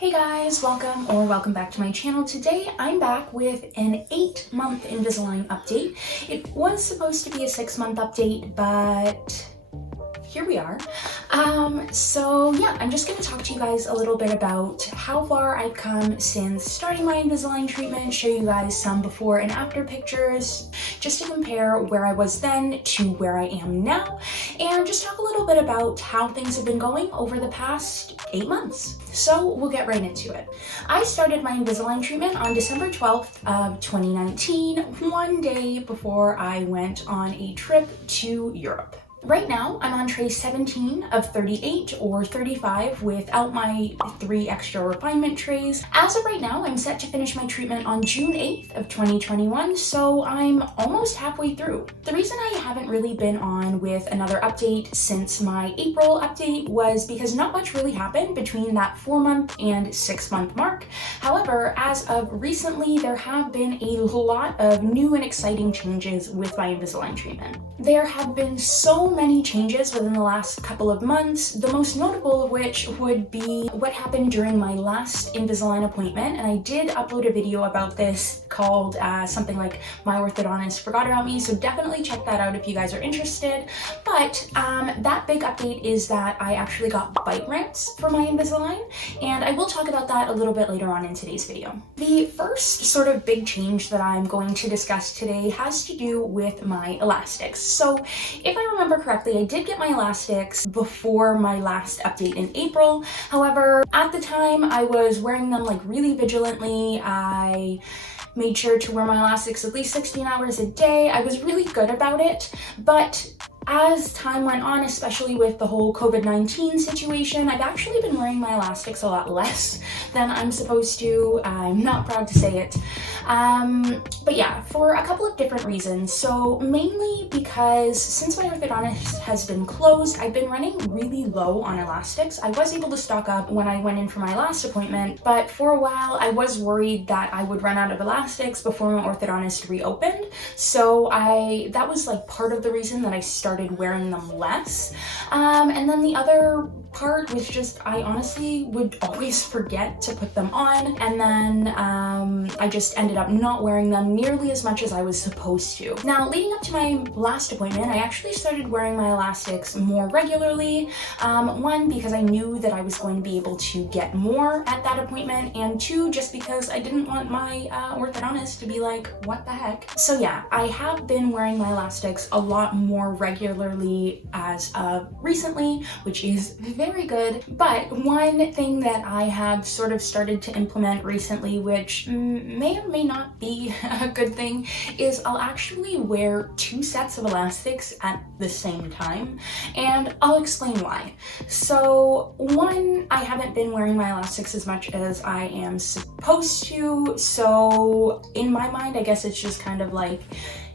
Hey guys, welcome back to my channel. Today I'm back with an 8-month Invisalign update. It was supposed to be a 6-month update, but here we are. So yeah, I'm just gonna talk to you guys a little bit about how far I've come since starting my Invisalign treatment, show you guys some before and after pictures, just to compare where I was then to where I am now, and just talk a little bit about how things have been going over the past 8 months. So we'll get right into it. I started my Invisalign treatment on December 12th of 2019, one day before I went on a trip to Europe. Right now, I'm on tray 17 of 38 or 35 without my 3 extra refinement trays. As of right now, I'm set to finish my treatment on June 8th of 2021, so I'm almost halfway through. The reason I haven't really been on with another update since my April update was because not much really happened between that 4-month and 6-month mark. However, as of recently, there have been a lot of new and exciting changes with my Invisalign treatment. There have been so many changes within the last couple of months, the most notable of which would be what happened during my last Invisalign appointment, and I did upload a video about this called something like My Orthodontist Forgot About Me, so definitely check that out if you guys are interested. But that big update is that I actually got bite ramps for my Invisalign, and I will talk about that a little bit later on in today's video. The first sort of big change that I'm going to discuss today has to do with my elastics. So if I remember correctly, I did get my elastics before my last update in April. However, at the time I was wearing them like really vigilantly. I made sure to wear my elastics at least 16 hours a day. I was really good about it, but as time went on, especially with the whole COVID-19 situation, I've actually been wearing my elastics a lot less than I'm supposed to. I'm not proud to say it. But yeah, for a couple of different reasons. So mainly because since my orthodontist has been closed, I've been running really low on elastics. I was able to stock up when I went in for my last appointment, but for a while I was worried that I would run out of elastics before my orthodontist reopened. So that was like part of the reason that I started wearing them less. And then the other part was just I honestly would always forget to put them on, and then I just ended up not wearing them nearly as much as I was supposed to. Now, leading up to my last appointment, I actually started wearing my elastics more regularly. One, because I knew that I was going to be able to get more at that appointment, and 2, just because I didn't want my orthodontist to be like, what the heck? So yeah, I have been wearing my elastics a lot more regularly as of recently, which is very good. But one thing that I have sort of started to implement recently, which may or may not be a good thing, is I'll actually wear 2 sets of elastics at the same time, and I'll explain why. So one, I haven't been wearing my elastics as much as I am supposed to, so in my mind, I guess it's just kind of like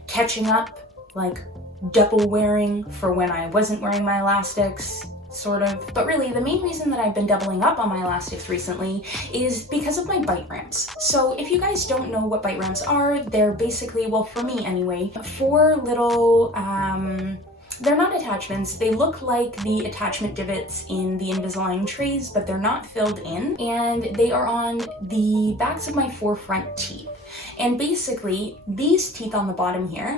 catching up, like double wearing for when I wasn't wearing my elastics, sort of. But really, the main reason that I've been doubling up on my elastics recently is because of my bite ramps. So if you guys don't know what bite ramps are, they're basically, well, for me anyway, 4 little, they're not attachments. They look like the attachment divots in the Invisalign trays, but they're not filled in, and they are on the backs of my 4 front teeth. And basically, these teeth on the bottom here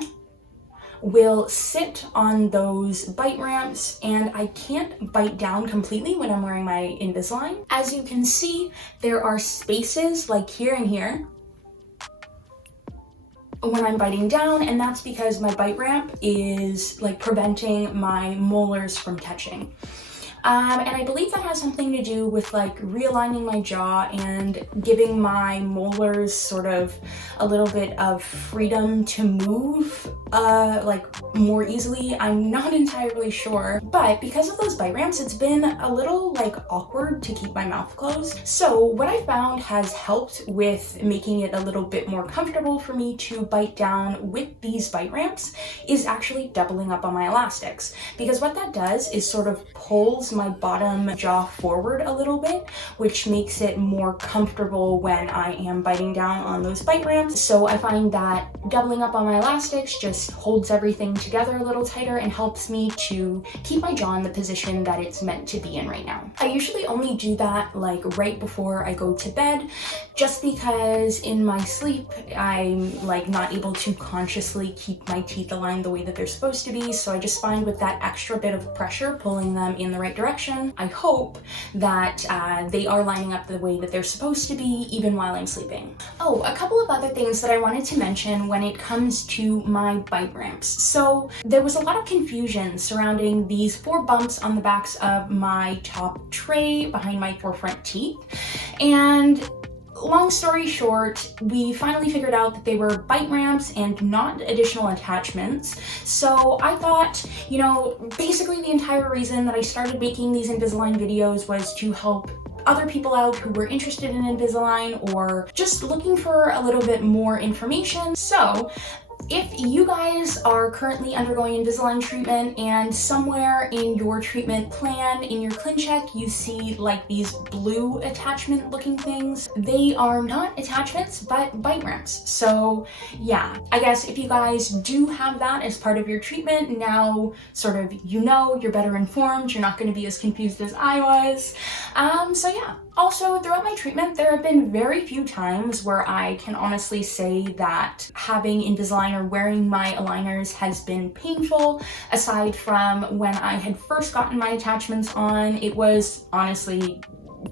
will sit on those bite ramps, and I can't bite down completely when I'm wearing my Invisalign. As you can see, there are spaces like here and here when I'm biting down, and that's because my bite ramp is like preventing my molars from touching. And I believe that has something to do with like realigning my jaw and giving my molars sort of a little bit of freedom to move like more easily. I'm not entirely sure, but because of those bite ramps, it's been a little like awkward to keep my mouth closed. So what I found has helped with making it a little bit more comfortable for me to bite down with these bite ramps is actually doubling up on my elastics, because what that does is sort of pulls pulls my bottom jaw forward a little bit, which makes it more comfortable when I am biting down on those bite ramps. So I find that doubling up on my elastics just holds everything together a little tighter and helps me to keep my jaw in the position that it's meant to be in right now. I usually only do that like right before I go to bed, just because in my sleep I'm like not able to consciously keep my teeth aligned the way that they're supposed to be. So I just find with that extra bit of pressure pulling them in the right direction, I hope that they are lining up the way that they're supposed to be even while I'm sleeping. Oh, a couple of other things that I wanted to mention when it comes to my bite ramps. So there was a lot of confusion surrounding these 4 bumps on the backs of my top tray behind my 4 front teeth. And long story short, we finally figured out that they were bite ramps and not additional attachments. So I thought, you know, basically the entire reason that I started making these Invisalign videos was to help other people out who were interested in Invisalign or just looking for a little bit more information. So if you guys are currently undergoing Invisalign treatment and somewhere in your treatment plan, in your ClinCheck, you see like these blue attachment looking things, they are not attachments, but bite ramps. So yeah, I guess if you guys do have that as part of your treatment, now sort of, you know, you're better informed, you're not going to be as confused as I was. So yeah. Also, throughout my treatment, there have been very few times where I can honestly say that having Invisalign or wearing my aligners has been painful. Aside from when I had first gotten my attachments on, it was honestly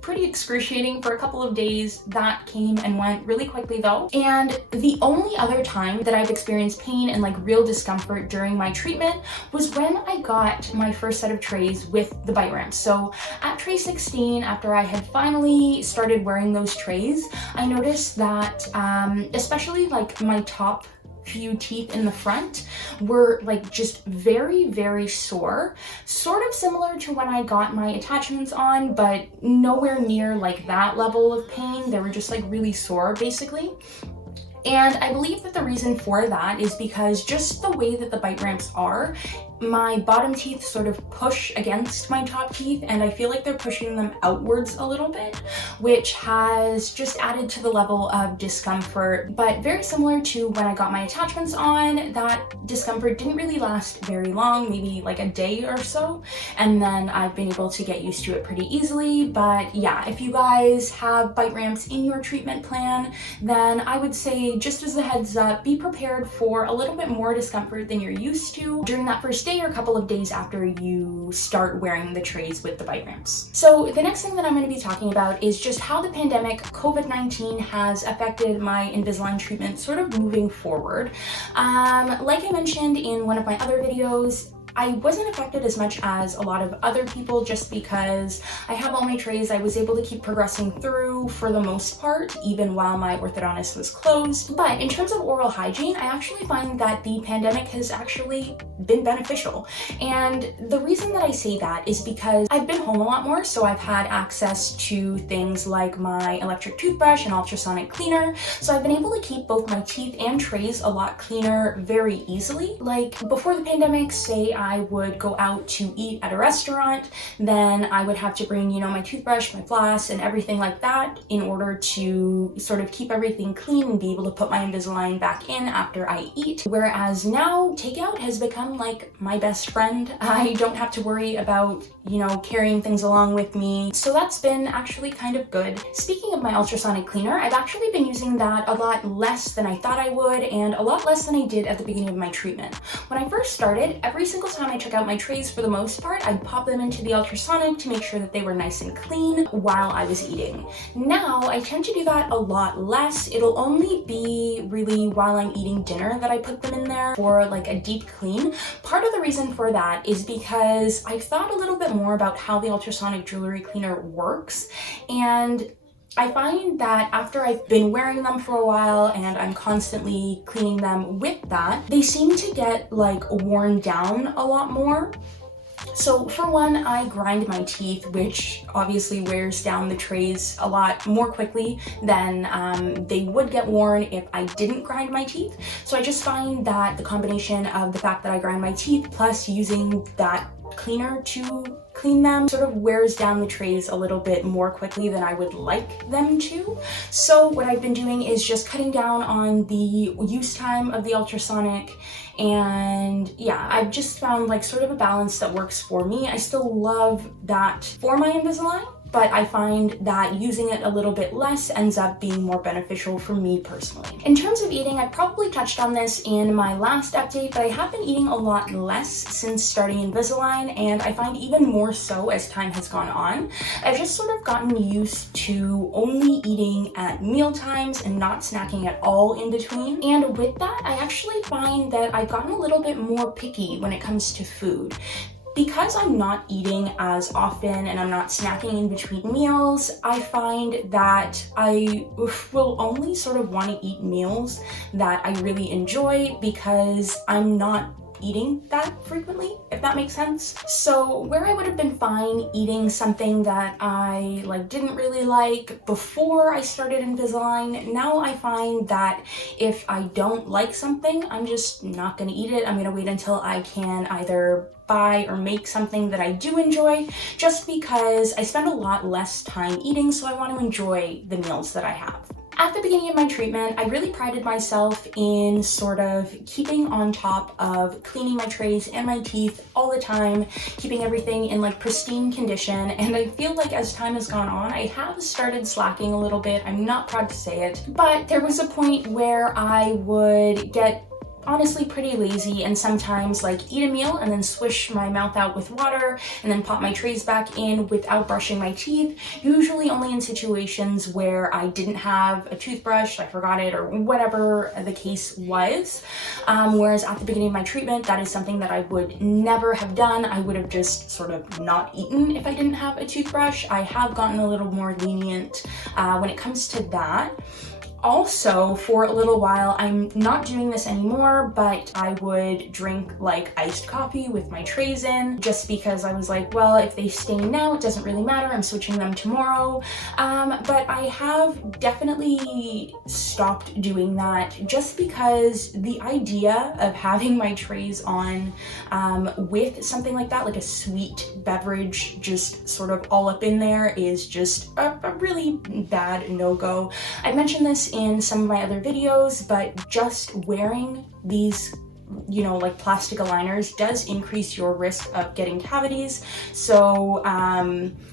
pretty excruciating for a couple of days. That came and went really quickly though. And the only other time that I've experienced pain and like real discomfort during my treatment was when I got my first set of trays with the bite ramps. So at tray 16, after I had finally started wearing those trays, I noticed that especially like my top few teeth in the front were like just very, very sore. Sort of similar to when I got my attachments on, but nowhere near like that level of pain. They were just like really sore basically. And I believe that the reason for that is because just the way that the bite ramps are, my bottom teeth sort of push against my top teeth and I feel like they're pushing them outwards a little bit, which has just added to the level of discomfort. But very similar to when I got my attachments on, that discomfort didn't really last very long, maybe like a day or so. And then I've been able to get used to it pretty easily. But yeah, if you guys have bite ramps in your treatment plan, then I would say just as a heads up, be prepared for a little bit more discomfort than you're used to during that first day or a couple of days after you start wearing the trays with the bite ramps. So the next thing that I'm going to be talking about is just how the pandemic COVID-19 has affected my Invisalign treatment sort of moving forward. Like I mentioned in one of my other videos, I wasn't affected as much as a lot of other people just because I have all my trays. I was able to keep progressing through for the most part, even while my orthodontist was closed. But in terms of oral hygiene, I actually find that the pandemic has actually been beneficial. And the reason that I say that is because I've been home a lot more, so I've had access to things like my electric toothbrush and ultrasonic cleaner. So I've been able to keep both my teeth and trays a lot cleaner very easily. Like before the pandemic, say I would go out to eat at a restaurant, then I would have to bring, you know, my toothbrush, my floss, and everything like that in order to sort of keep everything clean and be able to put my Invisalign back in after I eat. Whereas now, takeout has become like my best friend. I don't have to worry about, you know, carrying things along with me. So that's been actually kind of good. Speaking of my ultrasonic cleaner, I've actually been using that a lot less than I thought I would and a lot less than I did at the beginning of my treatment. When I first started, every single time I took out my trays, for the most part, I'd pop them into the ultrasonic to make sure that they were nice and clean while I was eating. Now, I tend to do that a lot less. It'll only be really while I'm eating dinner that I put them in there for like a deep clean. Part of the reason for that is because I've thought a little bit more about how the ultrasonic jewelry cleaner works, and I find that after I've been wearing them for a while and I'm constantly cleaning them with that, they seem to get like worn down a lot more. So for one, I grind my teeth, which obviously wears down the trays a lot more quickly than they would get worn if I didn't grind my teeth. So I just find that the combination of the fact that I grind my teeth plus using that cleaner to clean clean them sort of wears down the trays a little bit more quickly than I would like them to. So what I've been doing is just cutting down on the use time of the ultrasonic, and yeah, I've just found like sort of a balance that works for me. I still love that for my Invisalign, but I find that using it a little bit less ends up being more beneficial for me personally. In terms of eating, I probably touched on this in my last update, but I have been eating a lot less since starting Invisalign, and I find even more so as time has gone on. I've just sort of gotten used to only eating at meal times and not snacking at all in between. And with that, I actually find that I've gotten a little bit more picky when it comes to food. Because I'm not eating as often and I'm not snacking in between meals, I find that I will only sort of want to eat meals that I really enjoy because I'm not eating that frequently, if that makes sense. So where I would have been fine eating something that I didn't really like before I started Invisalign, now I find that if I don't like something, I'm just not gonna eat it. I'm gonna wait until I can either buy or make something that I do enjoy, just because I spend a lot less time eating, so I want to enjoy the meals that I have. At the beginning of my treatment, I really prided myself in sort of keeping on top of cleaning my trays and my teeth all the time, keeping everything in pristine condition, and I feel like as time has gone on, I have started slacking a little bit. I'm not proud to say it, but there was a point where I would get honestly pretty lazy and sometimes eat a meal and then swish my mouth out with water and then pop my trays back in without brushing my teeth, usually only in situations where I didn't have a toothbrush, I forgot it, or whatever the case was. Whereas at the beginning of my treatment, that is something that I would never have done. I would have just sort of not eaten if I didn't have a toothbrush. I have gotten a little more lenient when it comes to that. Also, for a little while, I'm not doing this anymore, but I would drink iced coffee with my trays in, just because I was like, well, if they stain now, it doesn't really matter, I'm switching them tomorrow. But I have definitely stopped doing that just because the idea of having my trays on with something like that, like a sweet beverage just sort of all up in there, is just a really bad no-go. I mentioned this in some of my other videos, but just wearing these plastic aligners does increase your risk of getting cavities. So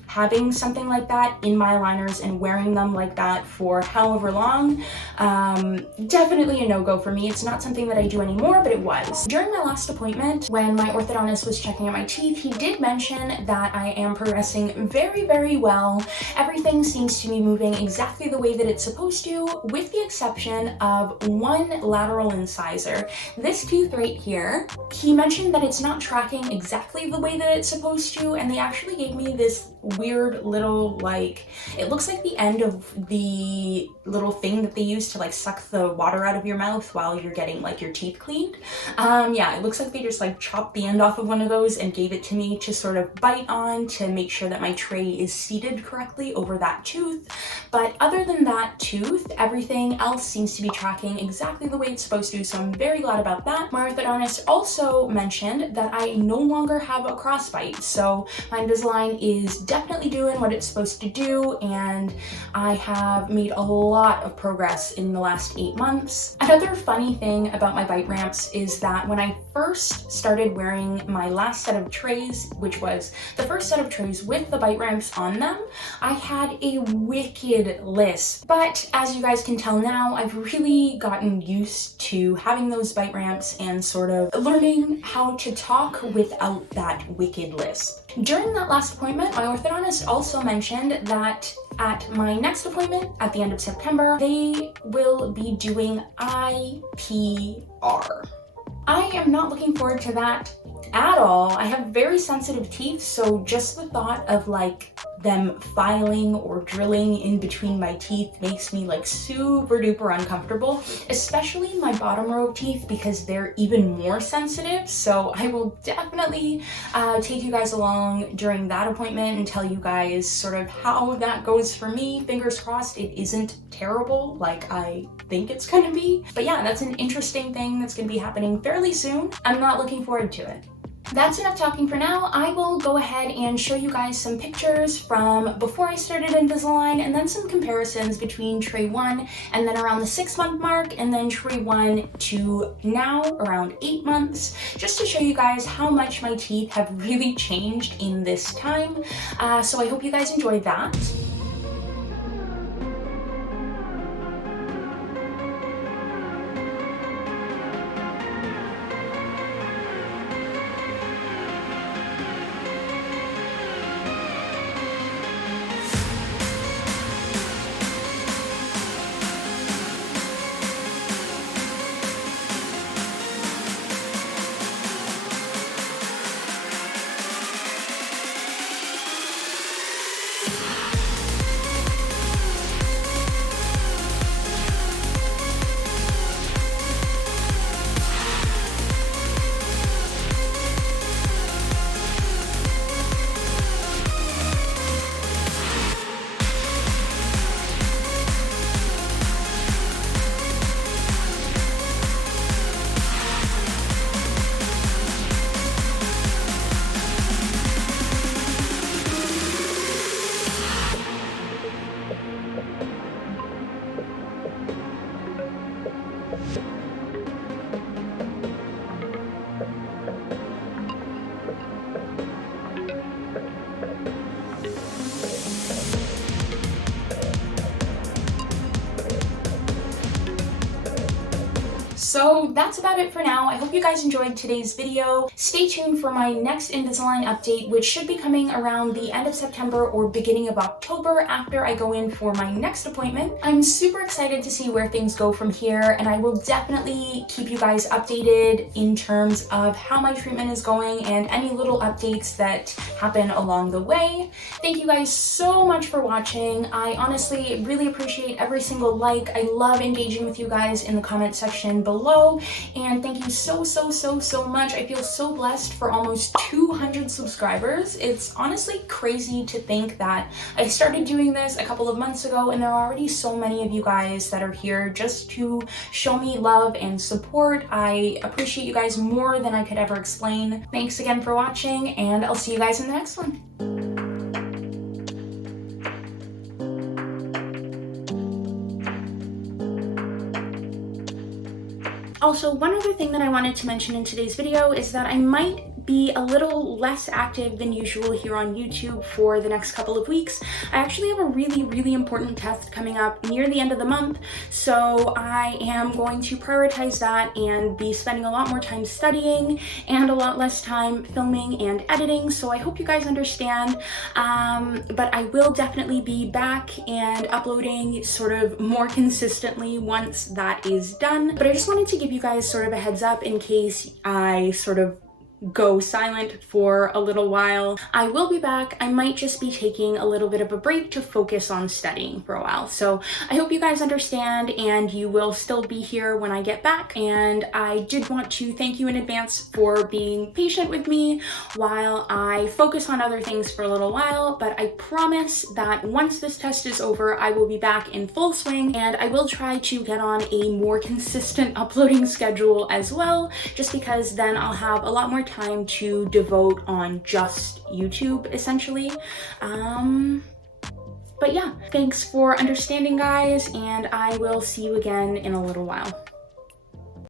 having something like that in my aligners and wearing them like that for however long, definitely a no-go for me. It's not something that I do anymore, but it was. During my last appointment, when my orthodontist was checking out my teeth, he did mention that I am progressing very, very well. Everything seems to be moving exactly the way that it's supposed to, with the exception of one lateral incisor. This tooth right here, he mentioned that it's not tracking exactly the way that it's supposed to, and they actually gave me this weird little it looks like the end of the little thing that they use to suck the water out of your mouth while you're getting your teeth cleaned. Yeah, it looks like they just chopped the end off of one of those and gave it to me to sort of bite on to make sure that my tray is seated correctly over that tooth. But other than that tooth, everything else seems to be tracking exactly the way it's supposed to, so I'm very glad about that. My orthodontist also mentioned that I no longer have a crossbite, so my Invisalign is definitely doing what it's supposed to do, and I have made a lot of progress in the last 8 months. Another funny thing about my bite ramps is that when I first started wearing my last set of trays, which was the first set of trays with the bite ramps on them, I had a wicked lisp. But as you guys can tell now, I've really gotten used to having those bite ramps and sort of learning how to talk without that wicked lisp. During that last appointment, my orthodontist also mentioned that at my next appointment at the end of September, they will be doing IPR. I am not looking forward to that at all. I have very sensitive teeth, so just the thought of them filing or drilling in between my teeth makes me super duper uncomfortable, especially my bottom row of teeth because they're even more sensitive. So I will definitely take you guys along during that appointment and tell you guys sort of how that goes for me. Fingers crossed it isn't terrible like I think it's gonna be. But yeah, that's an interesting thing that's gonna be happening fairly soon. I'm not looking forward to it. That's enough talking for now. I will go ahead and show you guys some pictures from before I started Invisalign, and then some comparisons between tray 1 and then around the 6-month mark, and then tray 1 to now around 8 months, just to show you guys how much my teeth have really changed in this time. So I hope you guys enjoyed that. So that's about it for now. I hope you guys enjoyed today's video. Stay tuned for my next Invisalign update, which should be coming around the end of September or beginning of October after I go in for my next appointment. I'm super excited to see where things go from here, and I will definitely keep you guys updated in terms of how my treatment is going and any little updates that happen along the way. Thank you guys so much for watching. I honestly really appreciate every single like. I love engaging with you guys in the comment section below, and thank you so much. I feel so blessed for almost 200 subscribers. It's honestly crazy to think that I started doing this a couple of months ago and there are already so many of you guys that are here just to show me love and support. I appreciate you guys more than I could ever explain. Thanks again for watching, and I'll see you guys in the next one. Also, one other thing that I wanted to mention in today's video is that I might be a little less active than usual here on YouTube for the next couple of weeks. I actually have a really important test coming up near the end of the month, so I am going to prioritize that and be spending a lot more time studying and a lot less time filming and editing, so I hope you guys understand, but I will definitely be back and uploading sort of more consistently once that is done. But I just wanted to give you guys sort of a heads up in case I sort of go silent for a little while. I will be back. I might just be taking a little bit of a break to focus on studying for a while. So I hope you guys understand and you will still be here when I get back. And I did want to thank you in advance for being patient with me while I focus on other things for a little while. But I promise that once this test is over, I will be back in full swing, and I will try to get on a more consistent uploading schedule as well, just because then I'll have a lot more time to devote on just YouTube, essentially. But yeah, thanks for understanding, guys, and I will see you again in a little while.